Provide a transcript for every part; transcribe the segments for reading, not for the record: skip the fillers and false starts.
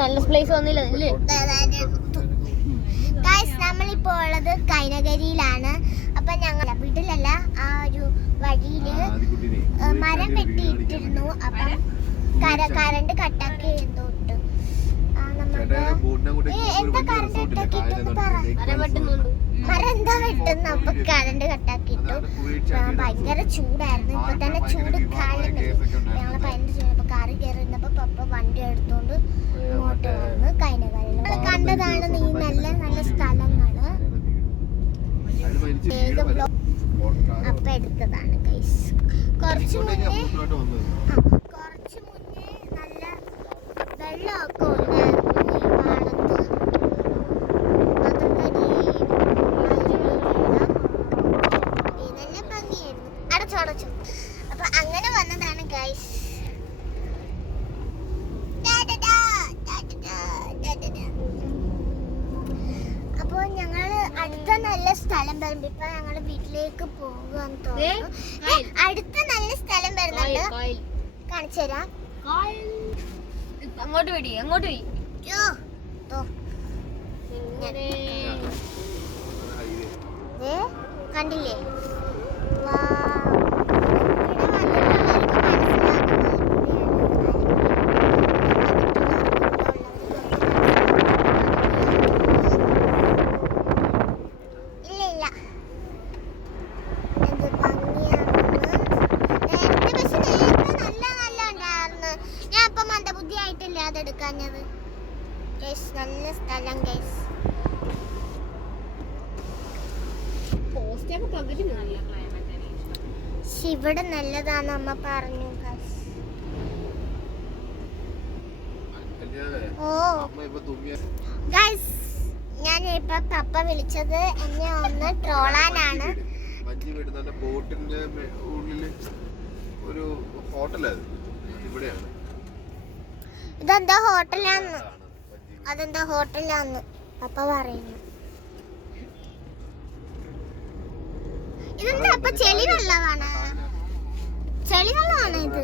നല്ല പ്ലേസ് വന്നില്ല നമ്മളിപ്പോ ഉള്ളത് കൈനകരിയിലാണ്. അപ്പൊ ഞങ്ങൾ വീട്ടിലല്ല, ആ ഒരു വഴിയില് മരം വെട്ടിയിട്ടിരുന്നു. അപ്പം കറണ്ട് കട്ടാക്കി എന്തോ ഇട്ട് എന്താ കറണ്ട് ഇട്ടാക്കിട്ടെന്ന് പറ. മരം എന്താ വെട്ടുന്നു? അപ്പൊ കറണ്ട് കട്ടാക്കിയിട്ടു. ഭയങ്കര ചൂടായിരുന്നു. ഇപ്പൊ തന്നെ ചൂട് കാലമല്ലേ, ഞങ്ങള് ഭയങ്കര ചൂട്. അപ്പൊ കാറ് കയറിയിരുന്നപ്പോ പപ്പ വണ്ടി എടുത്തോണ്ട് ഇങ്ങോട്ട് വന്ന് കൈനകാലിൽ കണ്ടതാണ് ഈ നല്ല നല്ല സ്ഥലങ്ങള്. അപ്പൊ എടുത്തതാണ് ഗൈസ്. കുറച്ചു മുന്നേ നല്ല വെള്ളമൊക്കെ ഉണ്ടായിരുന്നു ഈ പാടത്ത്. നല്ല ഭംഗിയായിരുന്നു. അടച്ചു. അപ്പൊ അങ്ങനെ വന്നതാണ് ഗൈസ്. അപ്പൊ ഞങ്ങള് അടുത്ത നല്ല സ്ഥലം വരുമ്പോ ഇപ്പൊ ഞങ്ങള് വീട്ടിലേക്ക് പോകാന്ന് തോന്നുന്നു. അടുത്ത നല്ല സ്ഥലം വരുന്നുണ്ട്, കാണിച്ചു തരാം. അങ്ങോട്ട് പോയി കണ്ടില്ലേ? അതെടുക്കാഞ്ഞത് നല്ല സ്ഥലം ഗൈസ്. ഇവിടെ നല്ലതാന്ന് അമ്മ പറഞ്ഞു ഗൈസ്. ഓ ഗൈസ്, ഞാൻ ഇപ്പൊ പപ്പ വിളിച്ചത് എന്നെ ഒന്ന് ട്രോളാനാണ്. ബോട്ടിന്റെ ഉള്ളില് ഒരു ഹോട്ടലാണ് ഇവിടെയാണ്. ഇതെന്താ ഹോട്ടലാന്ന്? അതെന്താ ഹോട്ടലാന്ന് പപ്പ പറയുന്നു. ഇതെന്താ അപ്പൊ ചെളി വെള്ളമാണ് ഇത്.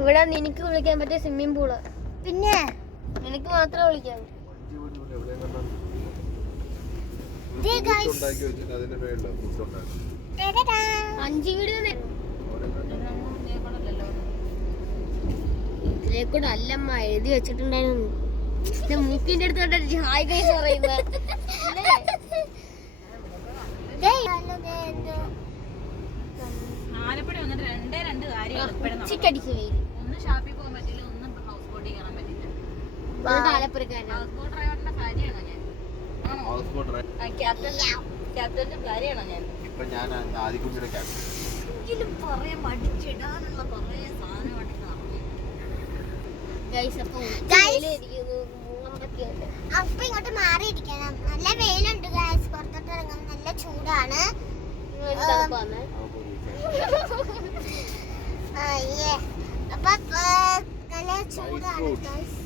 ഇവിടെ നിനക്ക് വിളിക്കാൻ പറ്റിയ സ്വിമ്മിംഗ് പൂള്, പിന്നെ എനിക്ക് മാത്രമേ വിളിക്കാവൂ. 5 വീഡിയോ ഇതിലേക്കൂടെ അല്ലമ്മ എഴുതി വെച്ചിട്ടുണ്ടായിരുന്നു. മൂക്കിന്റെ അടുത്ത് ഹായ് ഗൈസ് പറയുന്നത്. ആലപ്പുഴ വന്നിട്ട് രണ്ട് കാര്യം. ഒന്ന് ഷാപ്പിൽ പോകാൻ പറ്റില്ല, ഒന്ന് ഹൗസ് ബോട്ടിൽ കയറാൻ പറ്റില്ല. ഹൗസ് ബോട്ട് ഡ്രൈവറിന്റെ ഭാര്യയാണോ ഞാൻ? ക്യാപ്റ്റന്റെ ഭാര്യയാണോ ഞാൻ? എങ്കിലും പറയാൻ മടിച്ചിടാനുള്ള കുറെ സാധനമായിട്ട് അപ്പൊ ഇങ്ങോട്ട് മാറിയിരിക്കണം. നല്ല വെയിലുണ്ട് ഗൈസ്, പുറത്തോട്ട് ഇറങ്ങാൻ നല്ല ചൂടാണ്. അപ്പൊ നല്ല ചൂടാണ് ഗൈസ്.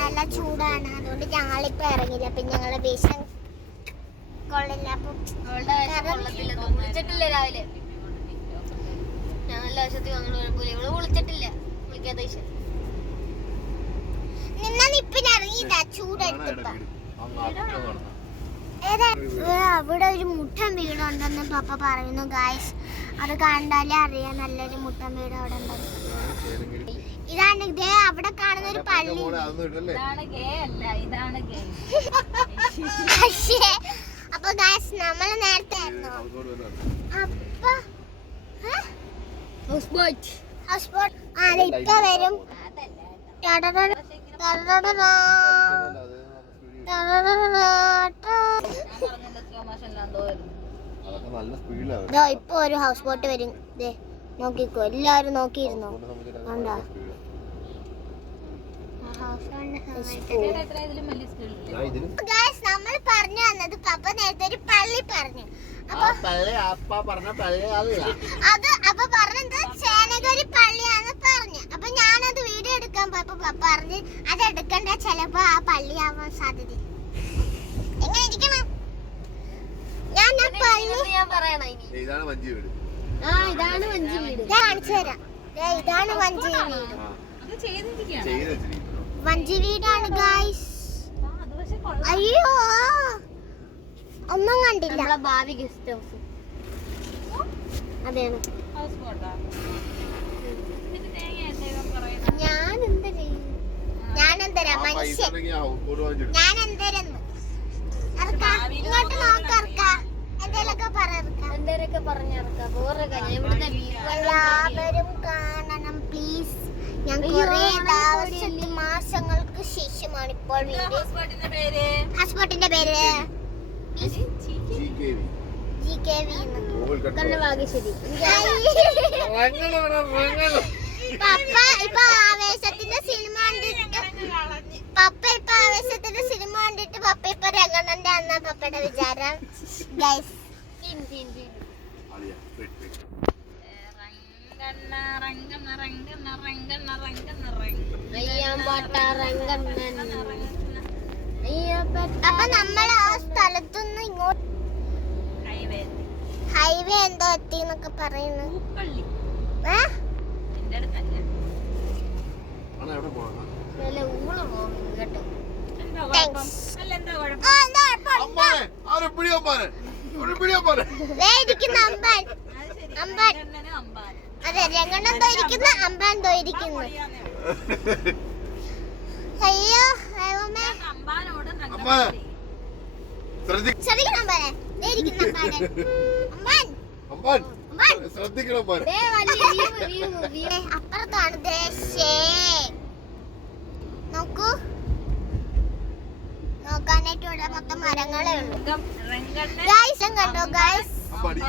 നല്ല ചൂടാണ്, അതുകൊണ്ട് ഞങ്ങളിപ്പോ ഇറങ്ങില്ല. പിന്നെ ഞങ്ങളെ വിഷം കൊള്ളില്ല. അപ്പൊ വിളിച്ചിട്ടില്ല രാവിലെ. ഞാൻ നല്ല ആവശ്യത്തിൽ വന്നു കുഴപ്പമില്ല. ഇവള് വിളിച്ചിട്ടില്ല, വിളിക്കാത്ത വിഷയം. അവിടെ ഒരു മുട്ടൻ വീടുണ്ടെന്ന് പപ്പ പറയുന്നു ഗായ്സ്. അത് കണ്ടാലേ അറിയാം നല്ലൊരു മുട്ടൻ വീട് അവിടെ ഉണ്ടെന്ന്. ഇതാണ് ഇതേ അവിടെ കാണുന്ന ഒരു പള്ളി. അപ്പൊ ഗായ്സ് നമ്മള് നേരത്തെ അപ്പൊ ഹൗസ് ബോട്ട് ഇപ്പൊ വരും. ഇപ്പൊ ഒരു ഹൗസ് ബോട്ട് വരും. നോക്കിക്കോ, എല്ലാരും നോക്കിയിരുന്നോ? കണ്ടോ? നമ്മൾ പറഞ്ഞു വന്നത് പപ്പ നേരത്തെ ഒരു പള്ളി പറഞ്ഞു. അത് അപ്പൊ പറഞ്ഞത് ചേനകരി പള്ളിയാന്ന് പറഞ്ഞു. അപ്പൊ ഞാനത് വീഡിയോ എടുക്കാൻ പോയപ്പോ പപ്പ പറഞ്ഞു അത് എടുക്കണ്ട, ചിലപ്പോ ആ പള്ളി ആവാൻ സാധ്യത. എങ്ങനെ ഇരിക്കണം? ഞാൻ പറയണ ഇതാണ് വഞ്ചി വീട്. കാണിച്ചു തരാം. ഇതാണ് വഞ്ചി വീട്. അത് ചെയ്തിരിക്കുകയാണ്. ചെയ്ത് വെച്ചിരിക്കുന്നു. വഞ്ചി വീടാണ് ഗൈസ്. അത് പക്ഷെ കൊള്ളാം. അയ്യോ ഒന്നും കണ്ടില്ല. നമ്മളെ ഭാവി ഗസ്റ്റ് ഹൗസ് അതെയാണ്. ഹൗസ് ബോട്ടാ. ഇതിന് തേങ്ങ എന്തെങ്കിലും പറയുന്നത്. ഞാൻ എന്താ ചെയ്യും? ഞാൻ എന്തരാ ആ പൈസ മനുഷ്യൻ? ഉണ്ടെങ്കിൽ ആ ഹൗസ് വാങ്ങിച്ചിടും. ഞാൻ എന്തരെന്ന് ഇങ്ങോട്ട് നോക്കറക്ക എന്തേലൊക്കെ പറയറക്ക. എന്തേരൊക്കെ പറഞ്ഞിറക്കാം. വേറെ കാര്യം ഇവിടുത്തെ എല്ലാവരും കാണണം പ്ലീസ്. ഞാൻ കുറെ ദിവസത്തെ മാസങ്ങൾക്ക് ശേഷമാണ് ഇപ്പോൾ വീഡിയോ. ഹൗസ് ബോട്ടിന്റെ പേര് ഹസ്ബോട്ടിന്റെ പേര് GKV. GKV ഗൂഗിൾ കണ്ടോ? ഭാഗ്യശ്ശേരി. പപ്പ ഇപ്പൊ ആവേശത്തിന്റെ സിനിമ കണ്ടിട്ട് പപ്പ ഇപ്പൊ ആവേശത്തിന്റെ സിനിമ കണ്ടിട്ട് പപ്പ ഇപ്പൊ രംഗണ്ണന്റെ അന്ന പപ്പയുടെ വിചാരം ഗൈസ്. അളിയാ, wait, wait. അപ്പൊ നമ്മൾ ആ സ്ഥലത്തുനിന്ന് ഇങ്ങോട്ട് ഹൈവേ എന്തോ എത്തി എന്നൊക്കെ പറയുന്നു. ആണോ, എവിടെ പോകണം? കേട്ടോ അമ്മാനെ, ആരെ പിടി അമ്മാനെ, ഒരു പിടി അമ്മാനെ. അമ്പാൻ അമ്പാൻ അതെ രംഗണ്ണൻ തോയിരിക്കുന്നു അമ്പാൻ തോയിരിക്കുന്നു. അയ്യോ ദൈവമേ. അമ്മാനെ, ശ്രദ്ധിക്കണം ശ്രദ്ധിക്കണം അമ്പാനെ. ദേ ഇരിക്കുന്നു അമ്പാനെ. അമ്പാൻ അമ്മാൻ, അമ്പാൻ. ശ്രദ്ധിക്കണം അമ്മാനെ. അപ്പുറത്താണ് ദേശേ. നോക്കൂ, നോക്കാനായിട്ട് ഇവിടെ മൊത്തം മരങ്ങളേ ഉള്ളൂ. ഗൈസ് കണ്ടോ ഗൈസ്? അമ്പാടി.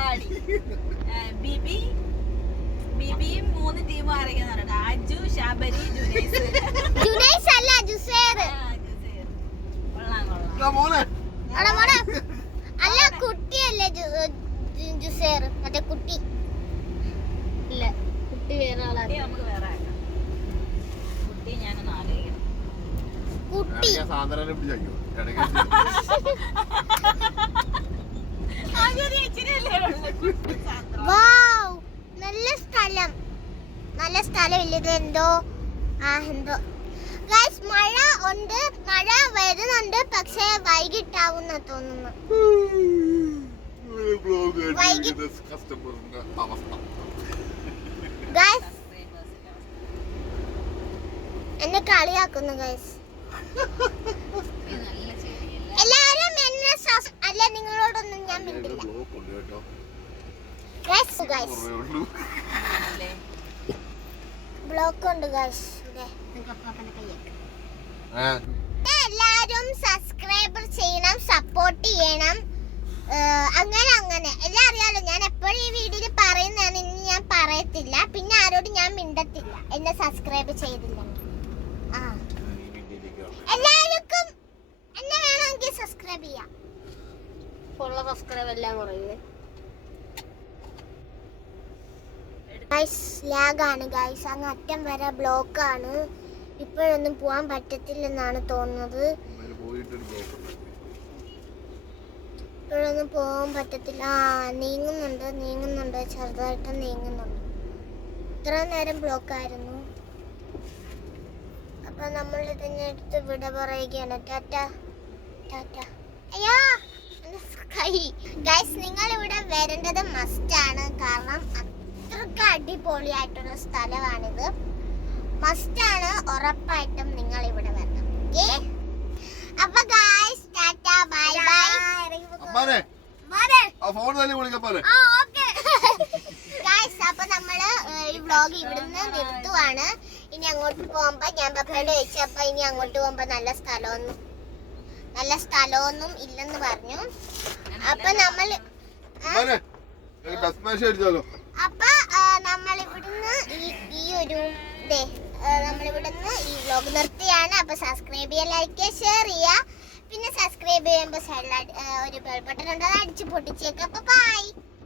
ബിബിയും 3 ടീമും ആരൊക്കെയാണെന്ന് അജു, ശബരി, ജുനൈസ്. ജുനൈസ് അല്ല ജുസേർ. കൊള്ളാം കൊള്ളാം. ഇതാ മോനെ. അവിടെ മോനെ അല്ല കുട്ടിയല്ലേ ജുസേർ, മറ്റേ കുട്ടി. ഇല്ല കുട്ടി വേറെ ആളാണ്. കുട്ടി നമുക്ക് വേറെ ആക്കാം. കുട്ടി ഞാനൊന്ന് ആലോചിക്കണം. കുട്ടി ഇടയ്ക്ക് സാന്ദ്രനെ പിടിച്ചോ. ഇടയ്ക്ക് വൗ നല്ല സ്ഥലം. നല്ല സ്ഥലം ഇല്ലത് എന്തോ എന്തോ ഗൈസ്. മഴ ഉണ്ട്, മഴ വരുന്നുണ്ട്, പക്ഷേ വൈകിട്ടാവുന്ന തോന്നുന്നു. വൈകിട്ട് കസ്റ്റമറിന്റെ അവസ്ഥ. ഗൈസ് എന്നെ കളിയാക്കുന്നു ഗൈസ്. നല്ല ചെടിയല്ല. എല്ലാരും എന്നെ അല്ല നിങ്ങളോടൊന്നും ഞാൻ മിണ്ടില്ല ബ്ലോക്ക് ഉണ്ട് കേട്ടോ. ഗൈസ്. ഗൈസ് കുറേ ഉള്ളൂ. അല്ലേ? ബ്ലോക്ക് ഉണ്ട് ഗൈസ്. ആ, എല്ലാരും സബ്സ്ക്രൈബ് ചെയ്യണം, സപ്പോർട്ട് ചെയ്യണം. അങ്ങനെ അങ്ങനെ എല്ലാം അറിയാലോ. ഞാൻ എപ്പോഴും ഈ വീഡിയോയിൽ പറയുന്നതാണ്, ഇനി ഞാൻ പറയത്തില്ല. പിന്നെ ആരോടും ഞാൻ മിണ്ടത്തില്ല എന്നെ സബ്സ്ക്രൈബ് ചെയ്തില്ലെങ്കിൽ. എല്ലാവർക്കും എന്നെ വേണമെങ്കിൽ സബ്സ്ക്രൈബ് ചെയ്യാം. ഉള്ള സബ്സ്ക്രൈബ് എല്ലാം കുറയുന്നത്. ഗൈസ് ലാഗാണ് ഗൈസ്. അങ്ങ് അറ്റം വരെ ബ്ലോക്കാണ്. ഇപ്പോഴൊന്നും പോവാൻ പറ്റത്തില്ലെന്നാണ് തോന്നുന്നത്. ഇവര് പോയിട്ടൊരു ബ്ലോക്ക് ഉണ്ട്. ഇപ്പോഴൊന്നും പോകാൻ പറ്റത്തില്ല. നീങ്ങുന്നുണ്ട് ചെറുതായിട്ട് നീങ്ങുന്നുണ്ട്. ഇത്ര നേരം ബ്ലോക്കായിരുന്നു. അപ്പൊ നമ്മൾ ഇതിനടുത്ത് വിട പറയുകയാണ്. ടാറ്റ ടാറ്റ. അയ്യോ ഗൈസ് നിങ്ങൾ ഇവിടെ വരേണ്ടത് മസ്റ്റാണ്. കാരണം അത്രക്ക് അടിപൊളിയായിട്ടുള്ള സ്ഥലമാണിത്. മസ്റ്റാണ്, ഉറപ്പായിട്ടും നിങ്ങൾ ഇവിടെ വരണം. ഓക്കേ, അപ്പൊ ഗൈസ് ടാറ്റ ബൈ ബൈ. അമ്മാനെ, ആ ഫോൺ തന്നെ വിളിക്കാൻ പോലെ. ഗൈസ് അപ്പൊ നമ്മള് ഈ വ്ലോഗ് ഇവിടുന്ന് നിർത്തുവാണ്. ഇനി അങ്ങോട്ട് പോകുമ്പോ ഞാൻ പപ്പയോട് ചോദിച്ചപ്പോ ഇനി അങ്ങോട്ട് പോകുമ്പോ നല്ല സ്ഥലമൊന്നും ഇല്ലെന്ന് പറഞ്ഞു. അപ്പൊ നമ്മൾ അമ്മാനെ, ഒരു ബസ് മാഷ് അടിച്ചാലോ? അപ്പൊ നമ്മളിവിടുന്ന് നമ്മളിവിടുന്ന് ഈ വ്ലോഗ് നിർത്തിയാണ്. അപ്പൊ സബ്സ്ക്രൈബ് ചെയ്യുക, ലൈക്ക് ചെയ്യുക, ഷെയർ ചെയ്യുക. പിന്നെ സബ്സ്ക്രൈബ് ചെയ്യുമ്പോൾ സൈഡിൽ ഒരു ബെൽ ബട്ടൺ ഉണ്ട്, അത് അടിച്ച് പൊട്ടിച്ചേക്കാം. അപ്പൊ ബൈ.